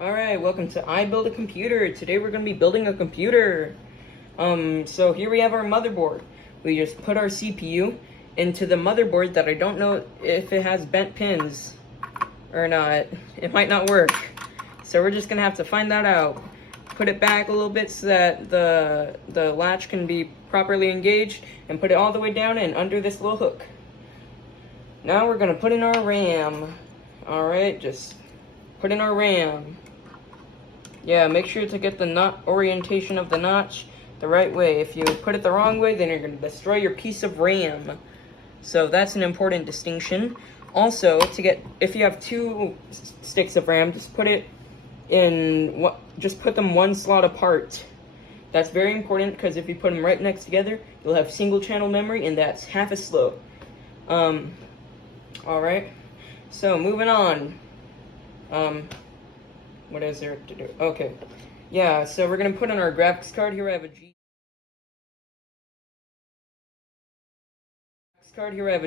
Alright, welcome to I Build a Computer. Today we're going to be building a computer. So here we have our motherboard. We just put our CPU into the motherboard that I don't know if it has bent pins or not. It might not work. So we're just going to have to find that out. Put it back a little bit so that the latch can be properly engaged, and put it all the way down and under this little hook. Now we're going to put in our RAM. Alright, just put in our RAM. Yeah, make sure to get the nut orientation of the notch the right way. If you put it the wrong way, then you're going to destroy your piece of RAM. So that's an important distinction. Also, if you have two sticks of RAM, just put them one slot apart. That's very important, because if you put them right next together, you'll have single channel memory, and that's half as slow. Alright, so moving on. What is there to do? Okay, yeah, so we're gonna put in our graphics card. Here I have a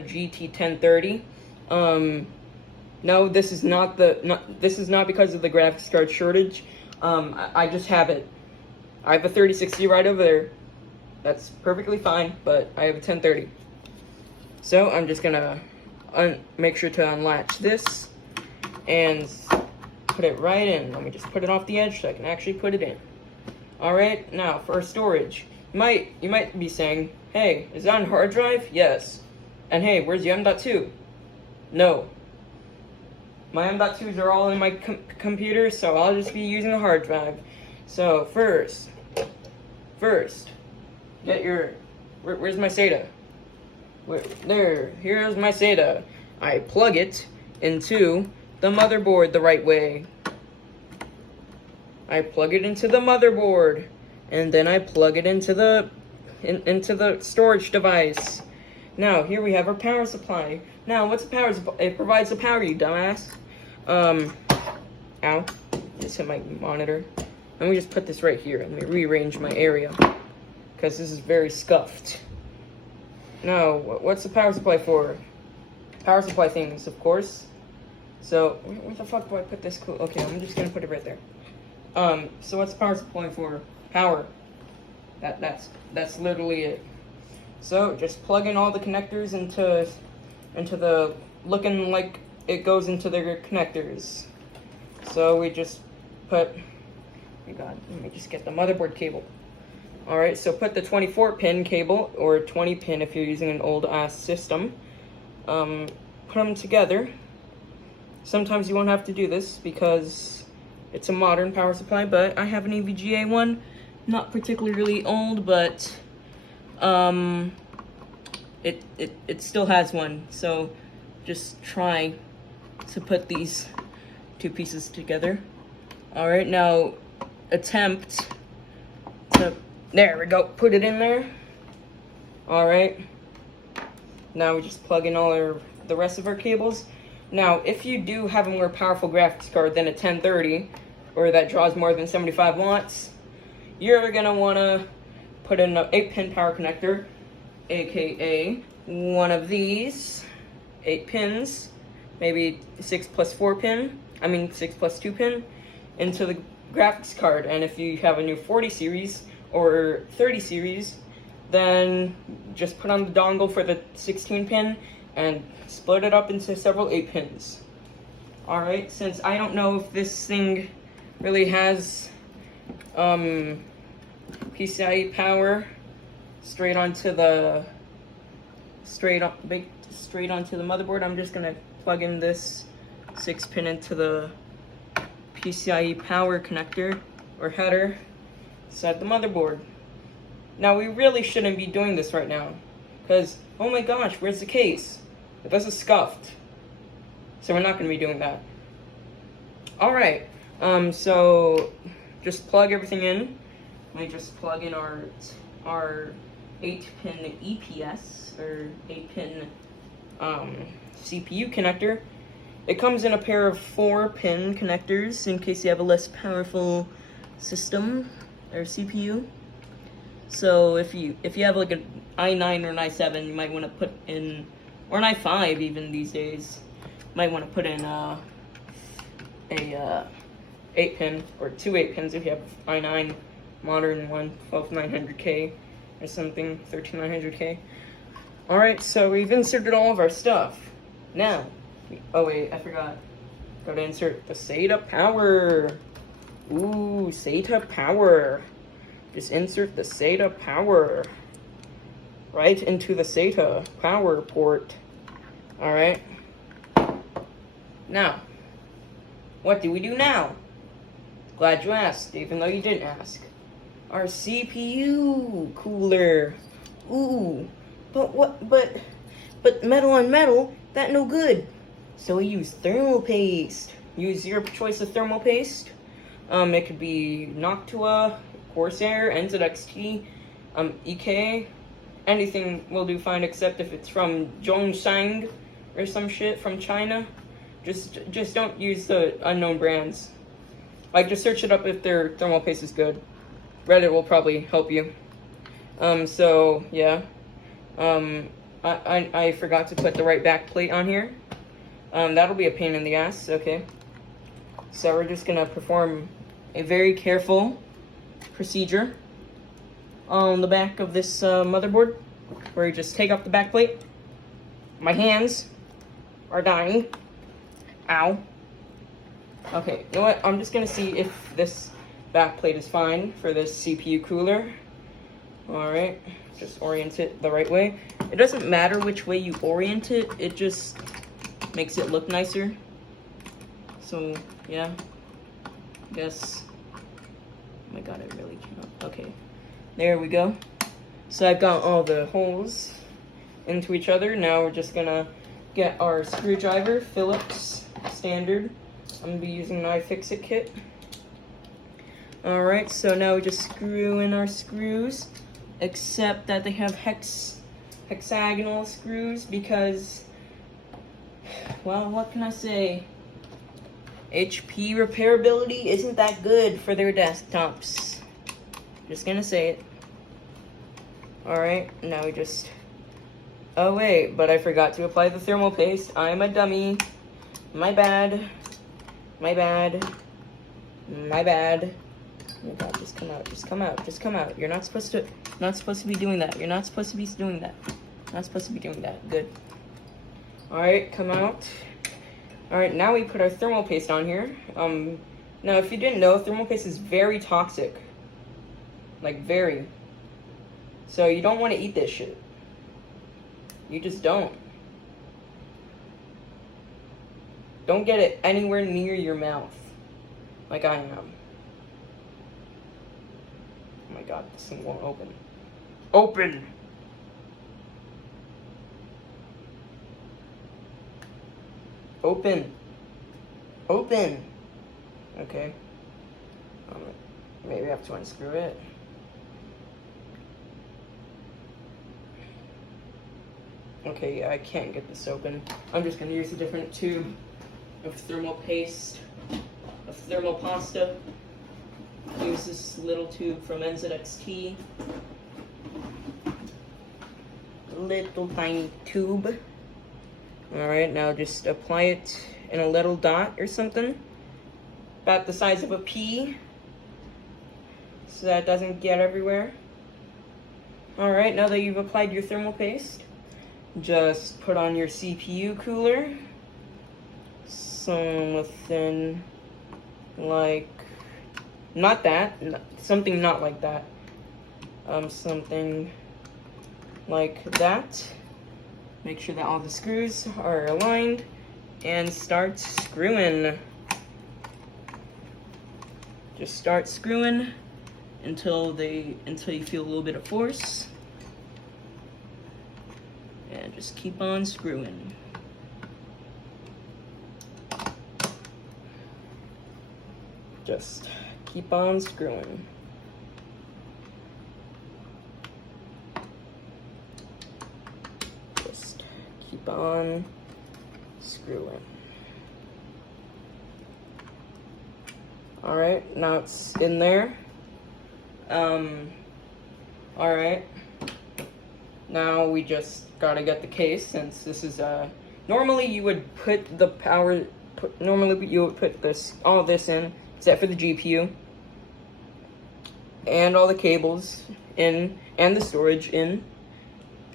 GT 1030. No, this is not because of the graphics card shortage. I just have it. I have a 3060 right over there. That's perfectly fine, but I have a 1030. So I'm just gonna make sure to unlatch this and put it right in. Let me just put it off the edge so I can actually put it in. Alright, now for our storage. You might be saying, hey, is that on hard drive? Yes. And hey, where's your M.2? No. My M.2s are all in my computer, so I'll just be using a hard drive. So first, get your, where's my SATA? Here's my SATA. I plug it into the motherboard the right way. I plug it into the motherboard, and then I plug it into the storage device. Now here we have our power supply. Now what's a power supply? It provides the power, you dumbass. Ow! Just hit my monitor. Let me just put this right here. Let me rearrange my area, because this is very scuffed. Now, what's the power supply for? Power supply things, of course. So, where the fuck do I put this? Okay, I'm just gonna put it right there. So what's the power supply for? Power. That's literally it. So, just plug in all the connectors into the, looking like it goes into their connectors. So we just put, let me just get the motherboard cable. Alright, so put the 24 pin cable, or 20 pin if you're using an old ass system. Put them together. Sometimes you won't have to do this because it's a modern power supply, but I have an EVGA one, not particularly old, but it still has one. So just try to put these two pieces together. Alright, now attempt to, there we go, put it in there. Alright, now we just plug in the rest of our cables. Now, if you do have a more powerful graphics card than a 1030, or that draws more than 75 watts, you're gonna wanna put in an 8-pin power connector, aka one of these 8 pins, maybe 6 plus 2 pin, into the graphics card. And if you have a new 40 series or 30 series, then just put on the dongle for the 16 pin and split it up into several 8 pins. Alright, since I don't know if this thing really has PCIe power straight onto the motherboard, I'm just gonna plug in this 6 pin into the PCIe power connector or header inside the motherboard. Now we really shouldn't be doing this right now, because oh my gosh, where's the case? This is scuffed, so we're not going to be doing that. Alright, so just plug everything in. Let me just plug in our 8-pin EPS, or 8-pin CPU connector. It comes in a pair of 4-pin connectors in case you have a less powerful system or CPU. So if you have like an i9 or an i7, you might want to put in, or an i5 even these days, might want to put in a 8-pin, or 2 8-pins if you have i9 modern one, 12900K or something, 13900K. Alright, so we've inserted all of our stuff. Now, oh wait, I forgot. Gotta insert the SATA power. Ooh, SATA power. Just insert the SATA power right into the SATA power port. Alright. Now, what do we do now? Glad you asked, even though you didn't ask. Our CPU cooler. Ooh, but metal on metal, that no good. So we use thermal paste. Use your choice of thermal paste. It could be Noctua, Corsair, NZXT, EK. Anything will do fine except if it's from Zhongshan or some shit from China. Just don't use the unknown brands. Like, just search it up if their thermal paste is good. Reddit will probably help you. So yeah. I forgot to put the right back plate on here. That'll be a pain in the ass, okay. So we're just gonna perform a very careful procedure on the back of this motherboard, where you just take off the back plate. My hands are dying. Ow. Okay, you know what? I'm just gonna see if this back plate is fine for this CPU cooler. Alright, just orient it the right way. It doesn't matter which way you orient it, it just makes it look nicer. So, yeah. I guess. Oh my god, I really cannot. Okay, there we go. So I've got all the holes into each other. Now we're just gonna get our screwdriver, Phillips standard. I'm gonna be using my iFixit kit. Alright, so now we just screw in our screws, except that they have hexagonal screws because, well, what can I say? HP repairability isn't that good for their desktops. Just gonna say it. Alright, now we just... Oh wait, but I forgot to apply the thermal paste. I'm a dummy. My bad. My bad. My bad. Oh my god, just come out, just come out, just come out. You're not supposed to be doing that. You're not supposed to be doing that. Not supposed to be doing that. Good. Alright, come out. Alright, now we put our thermal paste on here. Now if you didn't know, thermal paste is very toxic. Like, very. So you don't want to eat this shit. You just don't. Don't get it anywhere near your mouth. Like I am. Oh my god, this thing won't open. Open! Open! Open! Okay. Maybe I have to unscrew it. Okay, yeah, I can't get this open. I'm just gonna use a different tube of thermal paste, of thermal pasta. Use this little tube from NZXT. Little tiny tube. Alright, now just apply it in a little dot or something. About the size of a pea. So that it doesn't get everywhere. Alright, now that you've applied your thermal paste, just put on your CPU cooler. Something like, not that, something not like that. Something like that. Make sure that all the screws are aligned and start screwing. Just start screwing until you feel a little bit of force. And just keep on screwing. Just keep on screwing. Just keep on screwing. Alright, now it's in there. Alright. Now we just gotta get the case, since this is normally you would put the power, normally you would put all this in except for the GPU. And all the cables in, and the storage in,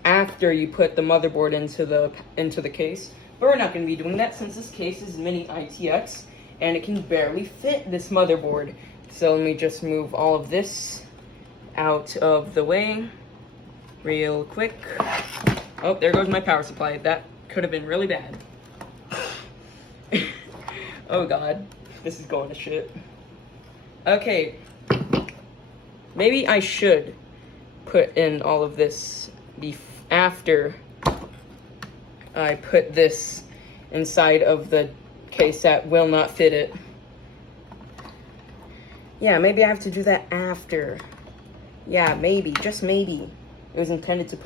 after you put the motherboard into the case. But we're not going to be doing that since this case is mini ITX, and it can barely fit this motherboard. So let me just move all of this out of the way real quick. Oh, there goes my power supply. That could have been really bad. Oh god, this is going to shit. Okay, maybe I should put in all of this after I put this inside of the case that will not fit it. Yeah, maybe I have to do that after. Yeah, maybe, just maybe. It was intended to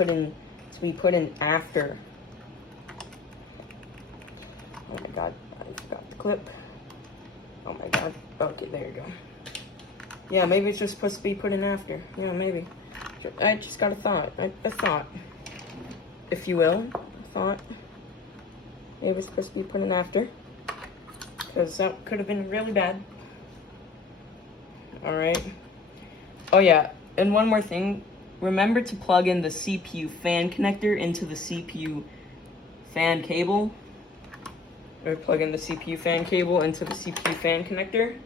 be put in after. Oh my god, I forgot the clip. Oh my god. Okay, there you go. Yeah, maybe it's just supposed to be put in after. Yeah, maybe. I just got a thought. A thought, if you will. A thought. Maybe it's supposed to be put in after. Because that could have been really bad. Alright. Oh yeah, and one more thing. Remember to plug in the CPU fan connector into the CPU fan cable. Or plug in the CPU fan cable into the CPU fan connector.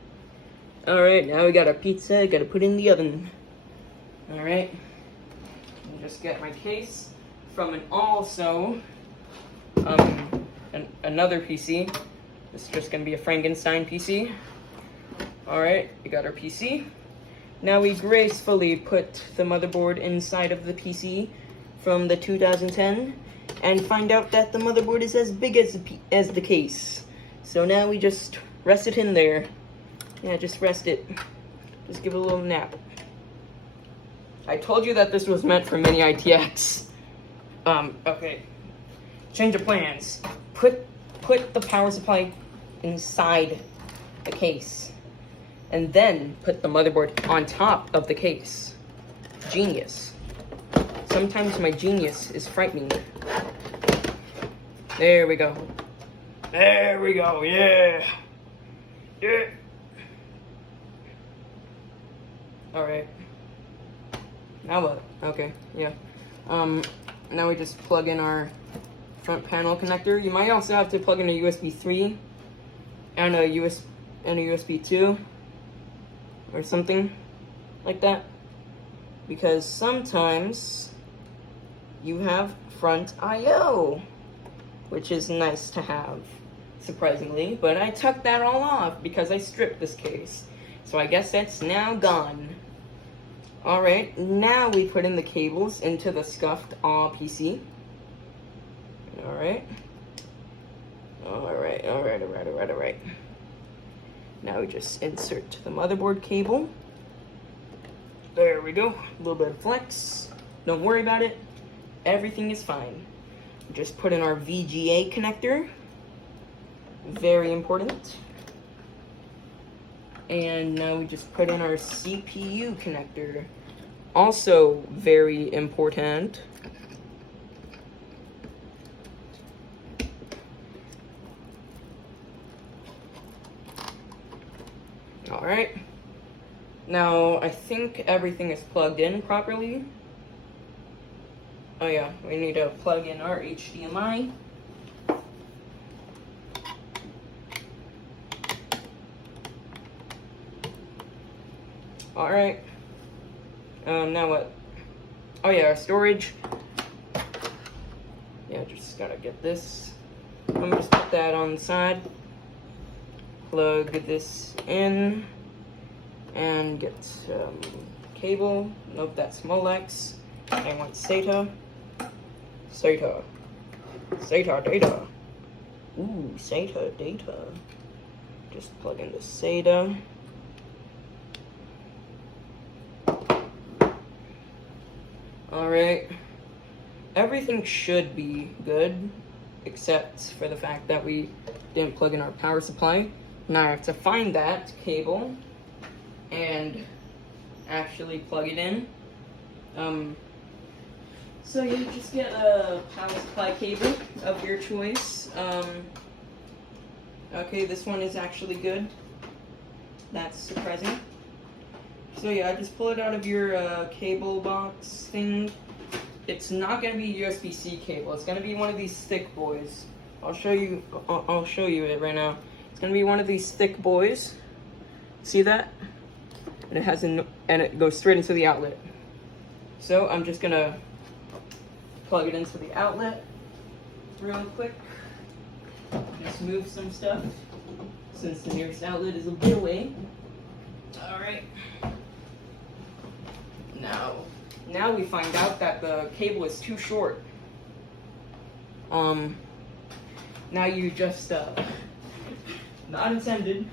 Alright, now we got our pizza. Gotta put it in the oven. Alright. Just get my case from another PC. This is just gonna be a Frankenstein PC. Alright, we got our PC. Now we gracefully put the motherboard inside of the PC from the 2010 and find out that the motherboard is as big as the case. So now we just rest it in there. Yeah, just rest it. Just give it a little nap. I told you that this was meant for mini ITX. Okay. Change of plans. Put the power supply inside the case. And then put the motherboard on top of the case. Genius. Sometimes my genius is frightening. There we go. There we go, yeah. Yeah. Alright. Now what? Okay, yeah. Now we just plug in our front panel connector. You might also have to plug in a USB 3 and a USB 2 or something like that, because sometimes you have front I/O, which is nice to have, surprisingly, but I took that all off because I stripped this case, so I guess that's now gone. Alright, now we put in the cables into the scuffed PC. Alright. Alright. Now we just insert the motherboard cable. There we go. A little bit of flex. Don't worry about it. Everything is fine. Just put in our VGA connector. Very important. And now we just put in our CPU connector. Also very important. Alright. Now, I think everything is plugged in properly. Oh yeah, we need to plug in our HDMI. Alright. Now what? Oh yeah, our storage. Yeah, just gotta get this. I'm gonna just put that on the side. Plug this in. And get cable. Nope, that's Molex. I want SATA. SATA data. Ooh, SATA data. Just plug in the SATA. Alright. Everything should be good, except for the fact that we didn't plug in our power supply. Now I have to find that cable and actually plug it in. So you just get a power supply cable of your choice. Okay, this one is actually good. That's surprising. So yeah, just pull it out of your cable box thing. It's not gonna be a USB-C cable. It's gonna be one of these thick boys. I'll show you it right now. It's gonna be one of these thick boys. See that? And it has and it goes straight into the outlet. So I'm just gonna plug it into the outlet real quick. Just move some stuff since the nearest outlet is a bit away. All right. Now we find out that the cable is too short. Now you just not intended.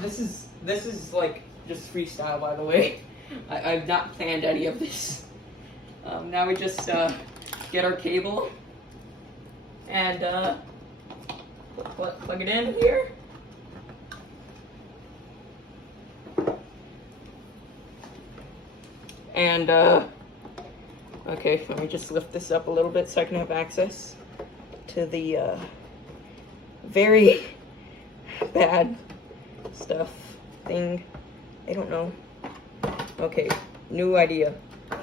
This is like just freestyle, by the way. I've not planned any of this. Now we just get our cable and plug it in here. And okay, let me just lift this up a little bit so I can have access to the very bad stuff thing. I don't know. Okay, new idea.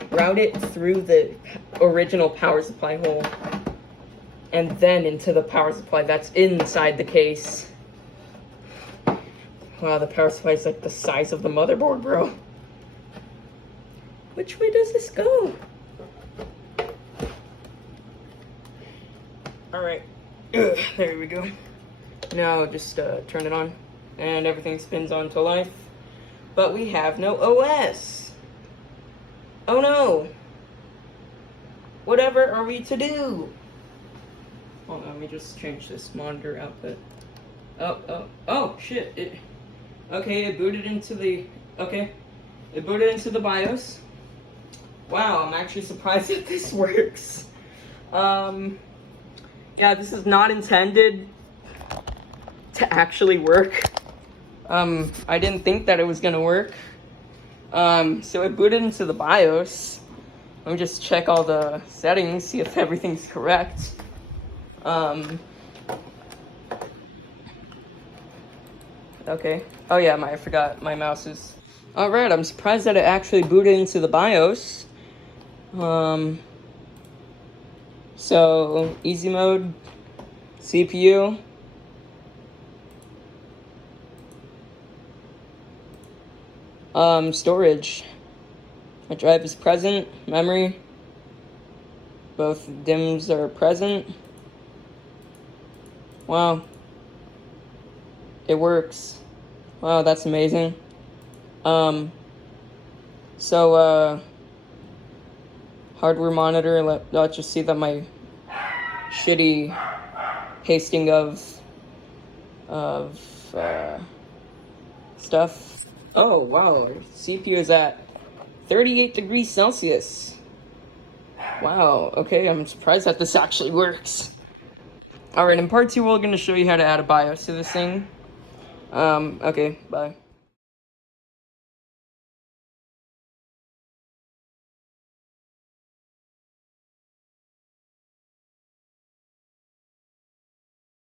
Route it through the original power supply hole and then into the power supply that's inside the case. Wow, the power supply is like the size of the motherboard, bro. Which way does this go? Alright, there we go. Now just turn it on and everything spins on to life. But we have no OS. Oh no. Whatever are we to do? Hold on, let me just change this monitor output. Oh, shit. It booted into the, it booted into the BIOS. Wow, I'm actually surprised that this works. Yeah, this is not intended to actually work. I didn't think that it was gonna work. So it booted into the BIOS. Let me just check all the settings, see if everything's correct. Okay. Oh yeah, I forgot my mouse is. Alright, I'm surprised that it actually booted into the BIOS. So easy mode, CPU. Storage. My drive is present. Memory. Both DIMMs are present. Wow. It works. Wow, that's amazing. Hardware monitor. Let's just see that my shitty pasting of stuff. Oh wow, CPU is at 38 degrees Celsius. Wow, okay, I'm surprised that this actually works. Alright, in part 2 we're going to show you how to add a BIOS to this thing. Okay, bye.